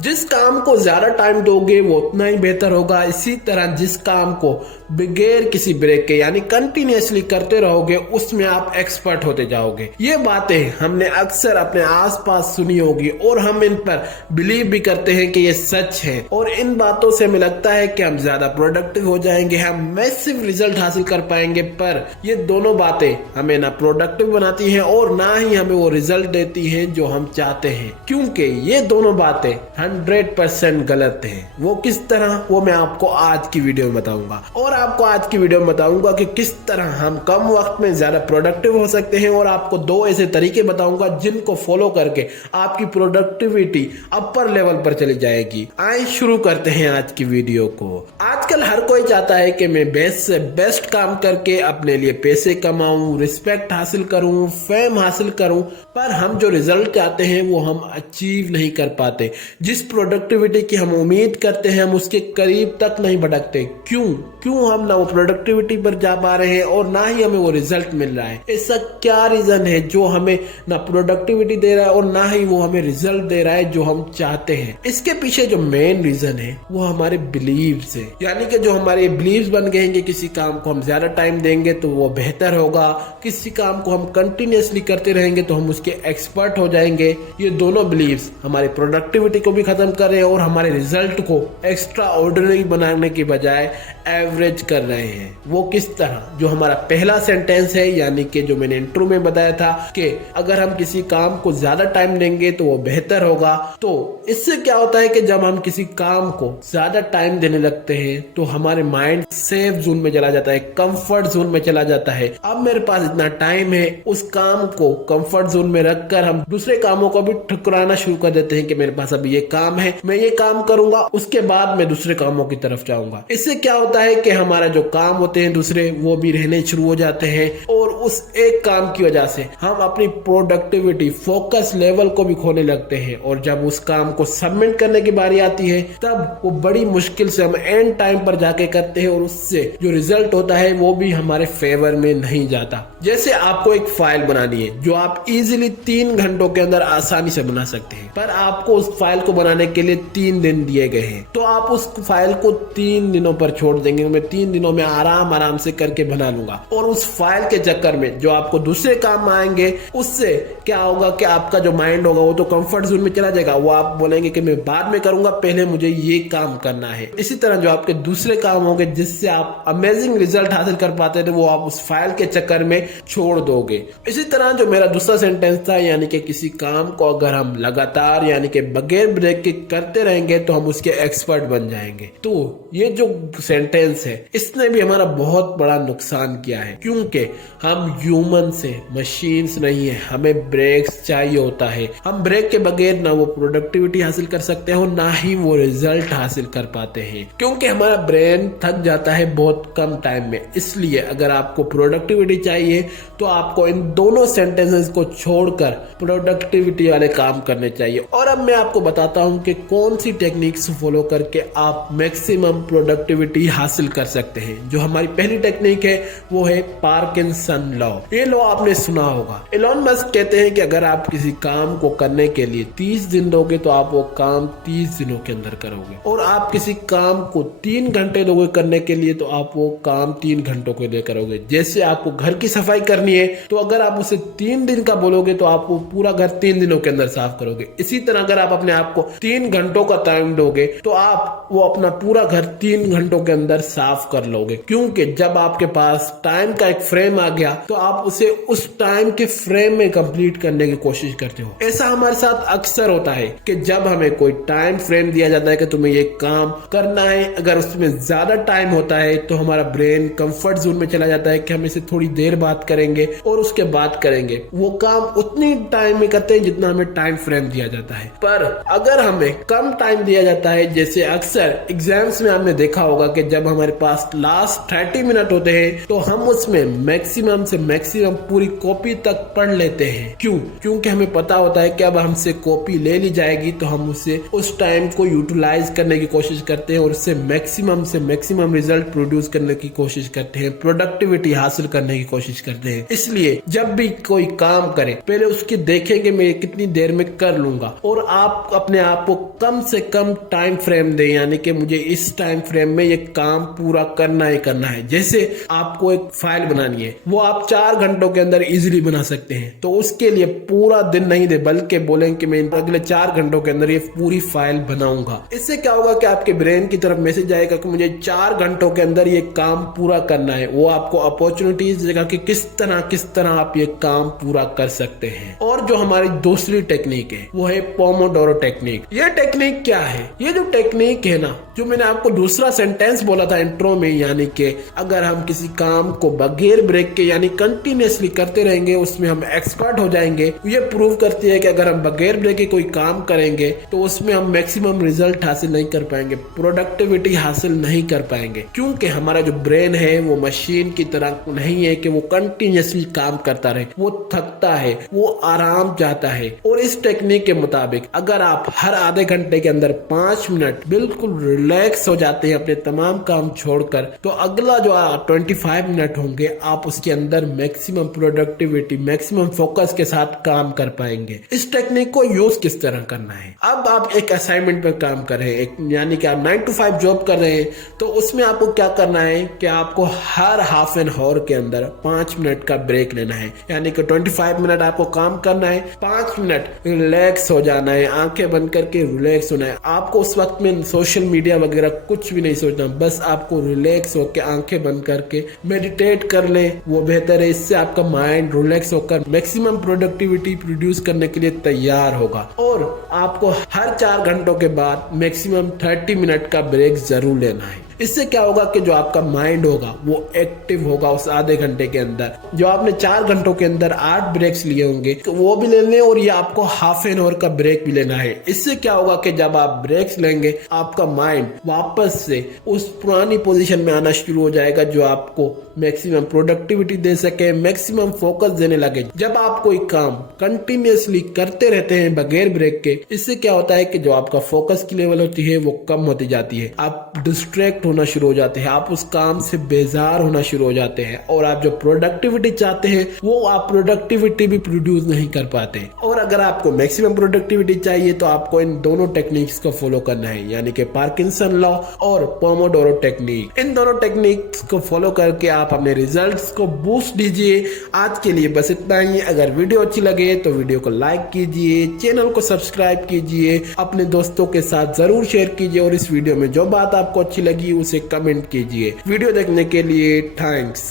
जिस काम को ज्यादा टाइम दोगे वो उतना ही बेहतर होगा। इसी तरह जिस काम को बगैर किसी ब्रेक के यानी कंटिन्यूअसली करते रहोगे उसमें आप एक्सपर्ट होते जाओगे। ये बातें हमने अक्सर अपने आसपास सुनी होगी और हम इन पर बिलीव भी करते हैं कि ये सच है, और इन बातों से हमें लगता है कि हम ज्यादा प्रोडक्टिव हो जाएंगे, हम मैसिव रिजल्ट हासिल कर पाएंगे। पर ये दोनों बातें हमें ना प्रोडक्टिव बनाती हैं और ना ही हमें वो रिजल्ट देती हैं जो हम चाहते हैं, क्योंकि ये दोनों बातें 100% गलत है। वो किस तरह, वो मैं आपको आज की वीडियो में बताऊंगा। और आपको आज की वीडियो में बताऊंगा कि किस तरह हम कम वक्त में ज्यादा प्रोडक्टिव हो सकते हैं, और आपको 2 ऐसे तरीके बताऊंगा जिनको फॉलो करके आपकी प्रोडक्टिविटी अपर लेवल पर चली जाएगी। आइए शुरू करते हैं आज की वीडियो को। आजकल हर कोई चाहता है कि मैं बेस्ट से बेस्ट काम करके अपने लिए पैसे कमाऊं, रिस्पेक्ट हासिल करूं, फेम हासिल करूं, पर हम जो रिजल्ट चाहते हैं वो हम अचीव नहीं कर पाते। जिस प्रोडक्टिविटी की हम उम्मीद करते हैं हम उसके करीब तक नहीं भटकते। क्यों हम ना वो प्रोडक्टिविटी पर जा पा रहे हैं और ना ही हमें वो रिजल्ट मिल रहा है? ऐसा क्या रीजन है जो हमें ना प्रोडक्टिविटी दे रहा है और ना ही वो हमें रिजल्ट दे रहा है जो हम चाहते हैं? इसके पीछे जो मेन रीजन है वो हमारे बिलीव्स है, यानी कि जो हमारे बिलीव्स बन गए हैं कि किसी काम को हम ज्यादा टाइम देंगे तो वो बेहतर होगा, किसी काम को हम कंटिन्यूअसली करते रहेंगे तो हम उसके एक्सपर्ट हो जाएंगे। ये दोनों बिलीव्स हमारी प्रोडक्टिविटी को भी खत्म कर रहे हैं और हमारे रिजल्ट को एक्स्ट्रा ऑर्डिनरी बनाने की बजाय एवरेज कर रहे हैं। वो किस तरह? जो हमारा पहला सेंटेंस है, यानी कि जो मैंने इंट्रो में बताया था कि अगर हम किसी काम को ज्यादा टाइम देंगे तो वो बेहतर होगा, तो इससे क्या होता है कि जब हम किसी काम को ज्यादा टाइम देने लगते हैं तो हमारे माइंड सेफ जोन में चला जाता है, कंफर्ट जोन में चला जाता है। अब मेरे पास इतना टाइम है, उस काम को कंफर्ट जोन में रखकर हम दूसरे कामों को भी ठुकराना शुरू कर देते हैं कि मेरे पास अभी ये काम है, मैं ये काम करूंगा, उसके बाद मैं दूसरे कामों की तरफ जाऊंगा। इससे क्या होता है कि हमारा जो काम होते हैं दूसरे वो भी रहने शुरू हो जाते हैं, और उस एक काम की वजह से हम अपनी प्रोडक्टिविटी, फोकस लेवल को भी खोने लगते हैं। और जब उस काम को सबमिट करने की बारी आती है तब वो बड़ी मुश्किल से हम एंड टाइम पर जाके करते हैं, और उससे जो रिजल्ट होता है वो भी हमारे फेवर में नहीं जाता। जैसे आपको एक फाइल बनानी है जो आप इजीली 3 घंटों के अंदर आसानी से बना सकते हैं, पर आपको उस फाइल को बनाने के लिए 3 दिन दिए गए हैं, तो आप उस फाइल को 3 दिनों पर छोड़ देंगे, मैं 3 दिनों में आराम से करके बना लूंगा। और उस फाइल के चक्कर में जो आपको दूसरे काम आएंगे उससे क्या होगा कि आपका जो माइंड होगा वो तो कंफर्ट जोन में चला जाएगा। वो आप बोलेंगे कि मैं बाद में करूंगा, पहले मुझे ये काम करना है। इसी तरह जो आपके दूसरे काम होंगे जिससे आप अमेजिंग रिजल्ट हासिल कर पाते थे वो आप उस फाइल के चक्कर में छोड़ दोगे। इसी तरह जो मेरा दूसरा सेंटेंस था, यानी कि किसी काम को अगर हम लगातार यानी कि बगैर ब्रेक के करते रहेंगे तो हम उसके एक्सपर्ट बन जाएंगे। तो ये जो सेंटेंस है इसने भी हमारा बहुत बड़ा नुकसान किया है, क्योंकि हम ह्यूमन से मशीन्स नहीं है, हमें ब्रेक्स चाहिए होता है। हम ब्रेक के बगैर ना वो प्रोडक्टिविटी हासिल कर सकते हैं ना ही वो रिजल्ट हासिल कर पाते हैं, क्योंकि हमारा ब्रेन थक जाता है बहुत कम टाइम में। इसलिए अगर आपको प्रोडक्टिविटी चाहिए तो आपको इन दोनों सेंटेंसेस को छोड़कर प्रोडक्टिविटी वाले काम करने चाहिए। और अब मैं आपको बताता हूं कि कौन सी टेक्निक्स फॉलो करके आप मैक्सिमम प्रोडक्टिविटी हासिल कर सकते हैं। जो हमारी पहली टेक्निक है वो है पार्किंसन लॉ। ये लॉ आपने सुना होगा। एलोन मस्क कहते हैं कि अगर आप किसी काम को करने के लिए 30 दिन दोगे तो आप वो काम 30 दिनों के अंदर करोगे, और आप किसी काम को 3 घंटे दोगे करने के लिए तो आप वो काम 3 घंटों के लिए करोगे। जैसे आपको घर की सफाई करनी है तो अगर आप उसे 3 दिन का बोलोगे तो आप वो पूरा घर 3 दिनों के अंदर साफ करोगे। इसी तरह अगर आप अपने आप को 3 घंटों का टाइम दोगे तो आप वो अपना पूरा घर 3 घंटों के अंदर साफ कर लोगे, क्योंकि जब आपके पास टाइम का एक फ्रेम आ गया तो आप उसे उस टाइम के फ्रेम में कंप्लीट करने की कोशिश करते हो। ऐसा हमारे साथ अक्सर होता है कि जब हमें कोई टाइम फ्रेम दिया जाता है कि तुम्हें ये काम करना है, अगर उसमें ज्यादा टाइम होता है तो हमारा ब्रेन कंफर्ट जोन में चला जाता है कि हम इसे थोड़ी देर बाद करेंगे और उसके बाद करेंगे। वो काम उतनी टाइम में करते हैं जितना हमें टाइम फ्रेम दिया जाता है। पर अगर हमें कम टाइम दिया जाता है, जैसे अक्सर एग्जाम्स में हमने देखा होगा कि जब हमारे पास लास्ट 30 मिनट होते हैं तो हम उसमें मैक्सिमम से मैक्सिमम पूरी कॉपी तक पढ़ लेते हैं। क्योंकि हमें पता होता है कि अब हमसे कॉपी ले ली जाएगी तो हम उसे उस टाइम को यूटिलाइज करने की कोशिश करते हैं और उससे मैक्सिमम मैक्सिमम से मैक्सिमम रिजल्ट प्रोड्यूस करने की कोशिश करते हैं, प्रोडक्टिविटी हासिल करने की कोशिश करते हैं। इसलिए जब भी कोई काम करें पहले उसकी देखेंगे मैं कितनी देर में कर लूंगा, और आप अपने आप को कम से कम टाइम फ्रेम दें, यानी कि मुझे इस टाइम फ्रेम में ये काम पूरा करना ही करना है। जैसे आपको एक फाइल बनानी है, वो आप 4 घंटों के अंदर इजीली बना सकते हैं, तो उसके लिए पूरा दिन नहीं दे, बल्कि बोलें कि मैं अगले 4 घंटों के अंदर ये पूरी फाइल बनाऊंगा। इससे क्या होगा कि आपके ब्रेन की तरफ मैसेज आएगा कि मुझे 4 घंटों के अंदर ये काम पूरा करना है। वो आपको अपॉर्चुनिटीज देगा कि किस तरह आप ये काम पूरा कर सकते हैं। और जो हमारी दूसरी टेक्निक है वो है पोमोडोरो टेक्निक। ये टेक्निक क्या है? ये जो टेक्निक है ना, जो मैंने आपको दूसरा सेंटेंस बोला था इंट्रो में, यानी कि अगर हम किसी काम को बगैर ब्रेक के यानी कंटिन्यूअसली करते रहेंगे उसमें हम एक्सपर्ट हो जाएंगे। ये प्रूव करती है कि अगर हम बगैर ब्रेक के कोई काम करेंगे तो उसमें हम मैक्सिमम रिजल्ट हासिल नहीं कर पाएंगे, प्रोडक्टिविटी हासिल नहीं कर पाएंगे, क्योंकि हमारा जो ब्रेन है वो मशीन की तरह नहीं है कि वो कंटिन्यूअसली काम करता रहे। वो थकता है, वो आराम चाहता है। और इस टेक्निक के मुताबिक अगर आप हर आधे घंटे के अंदर 5 मिनट बिल्कुल रिलैक्स हो जाते हैं अपने तमाम काम छोड़कर, तो अगला जो 25 मिनट होंगे आप उसके अंदर मैक्सिमम प्रोडक्टिविटी, मैक्सिमम फोकस के साथ काम कर पाएंगे। इस टेक्निक को यूज किस तरह करना है? अब आप एक असाइनमेंट पर काम कर रहे हैं, यानी कि आप 9 to 5 जॉब कर रहे हैं, तो उसमें आपको क्या करना है कि आपको हर हाफ एन आवर के अंदर 5 मिनट का ब्रेक लेना है। यानी कि 25 मिनट आपको काम करना है, 5 मिनट रिलैक्स हो जाना है, आंखें बंद करके रिलैक्स होना है। आपको उस वक्त में सोशल मीडिया वगैरह कुछ भी नहीं सोचना, बस आपको रिलैक्स होकर आंखें बंद करके मेडिटेट कर ले, वो बेहतर है। इससे आपका माइंड रिलैक्स होकर मैक्सिमम प्रोडक्टिविटी प्रोड्यूस करने के लिए तैयार होगा। और आपको हर 4 घंटों के बाद मैक्सिमम 30 मिनट का ब्रेक जरूर लेना है। इससे क्या होगा कि जो आपका माइंड होगा वो एक्टिव होगा उस आधे घंटे के अंदर। जो आपने 4 घंटों के अंदर 8 ब्रेक्स लिए होंगे तो वो भी लेने, और ये आपको हाफ एन आवर का ब्रेक भी लेना है। इससे क्या होगा कि जब आप ब्रेक्स लेंगे आपका माइंड वापस से उस पुरानी पोजीशन में आना शुरू हो जाएगा, जो आपको मैक्सिमम प्रोडक्टिविटी दे सके, मैक्सिमम फोकस देने लगे। जब आप कोई काम कंटिन्यूअसली करते रहते हैं बगैर ब्रेक के, इससे क्या होता है कि जो आपका फोकस की लेवल होती है वो कम होती जाती है, आप डिस्ट्रैक्ट होना शुरू हो जाते हैं, आप उस काम से बेजार होना शुरू हो जाते हैं, और आप जो प्रोडक्टिविटी चाहते हैं वो आप प्रोडक्टिविटी भी प्रोड्यूस नहीं कर पाते। और अगर आपको मैक्सिमम प्रोडक्टिविटी चाहिए तो आपको इन दोनों टेक्निक्स को फॉलो करना है, यानी कि पार्किंसन लॉ और पोमोडोरो टेक्निक। इन दोनों टेक्निक्स को फॉलो करके आप अपने रिजल्ट्स को बूस्ट दीजिए। आज के लिए बस इतना ही। अगर वीडियो अच्छी लगे तो वीडियो को लाइक कीजिए, चैनल को सब्सक्राइब कीजिए, अपने दोस्तों के साथ जरूर शेयर कीजिए, और इस वीडियो में जो बात आपको अच्छी लगी उसे कमेंट कीजिए। वीडियो देखने के लिए थैंक्स।